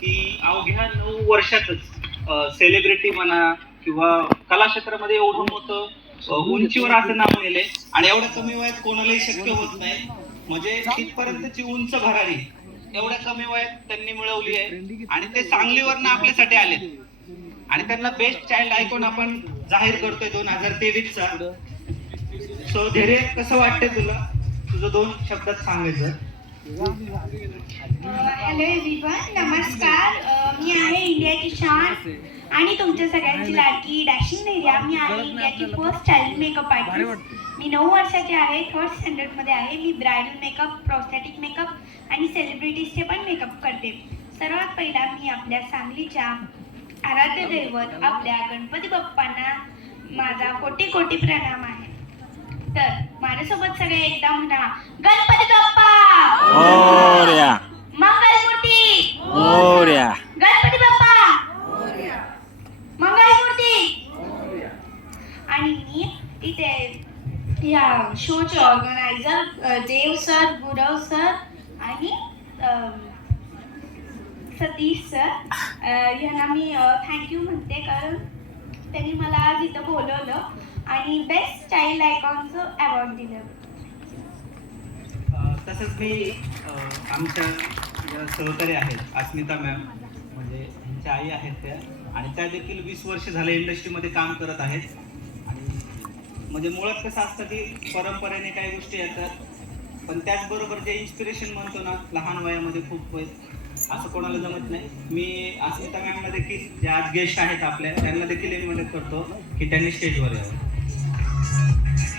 की अवघ्या 9 वर्षातच सेलिब्रिटी म्हणा किंवा कला क्षेत्रामध्ये एवढं मोठं उंचीवर असं नाव नेले आणि एवढ्या कमी वयात कोणालाही शक्य होत नाही. म्हणजे तिथपर्यंतची उंच भरारी एवढ्या कमी वयात त्यांनी मिळवली आहे आणि ते सांगलीवरनं आपल्यासाठी आले आणि त्यांना बेस्ट चाइल्ड आयकॉन आपण जाहीर करतोय 2023 चा. सो धैर्य, कसं वाटतंय तुला? तुझं 2 शब्दात सांगायचं. हॅलो एव्हरीवन, नमस्कार. मी आहे इंडियाची शान आणि तुमच्या सगळ्यांची लाडकी डॅशिंग धैर्या. मी आहे इंडियाची फर्स्ट चाइल्ड मेकअप आर्टिस्ट. मी 9 वर्षाची आहे, 3rd स्टँडर्डमध्ये आहे. मी ब्रायडल मेकअप, प्रोस्थेटिक मेकअप आणि सेलिब्रिटीजचे पण मेकअप करते. सर्वात पहिला मी आपल्या सांगलीच्या आराध्य दैवत आपल्या गणपती बाप्पांना माझा कोटी कोटी प्रणाम आहे. तर माझ्यासोबत सगळे एकदा म्हणा, गणपती बाप्पा मोरया, मंगलमूर्ती मोरया, गणपती बाप्पा मंगलमूर्ती. आणि मी इथे या शोचे ऑर्गनायझर देव सर, गुरव सर आणि सतीश सर यांना मी थँक्यू म्हणते, कारण त्यांनी मला आज इथं बोलवलं आणि बेस्ट चाइल्ड आयकॉनचं अवॉर्ड दिलं. तसंच मी आमच्या ज्या सहकारी आहेत अस्मिता मॅम, म्हणजे त्यांच्या आई आहेत त्या, आणि त्या देखील 20 वर्ष झाले इंडस्ट्रीमध्ये काम करत आहेत. आणि म्हणजे मुळात कसं असतं की परंपरेने काही गोष्टी येतात, पण त्याचबरोबर जे इन्स्पिरेशन म्हणतो ना, लहान वयामध्ये खूप असं कोणाला जमत नाही. मी अस्मिता मॅमला देखील, जे आज गेस्ट आहेत आपल्या, त्यांना देखील इन्व्हाइट करतो की त्यांनी स्टेजवर यावं.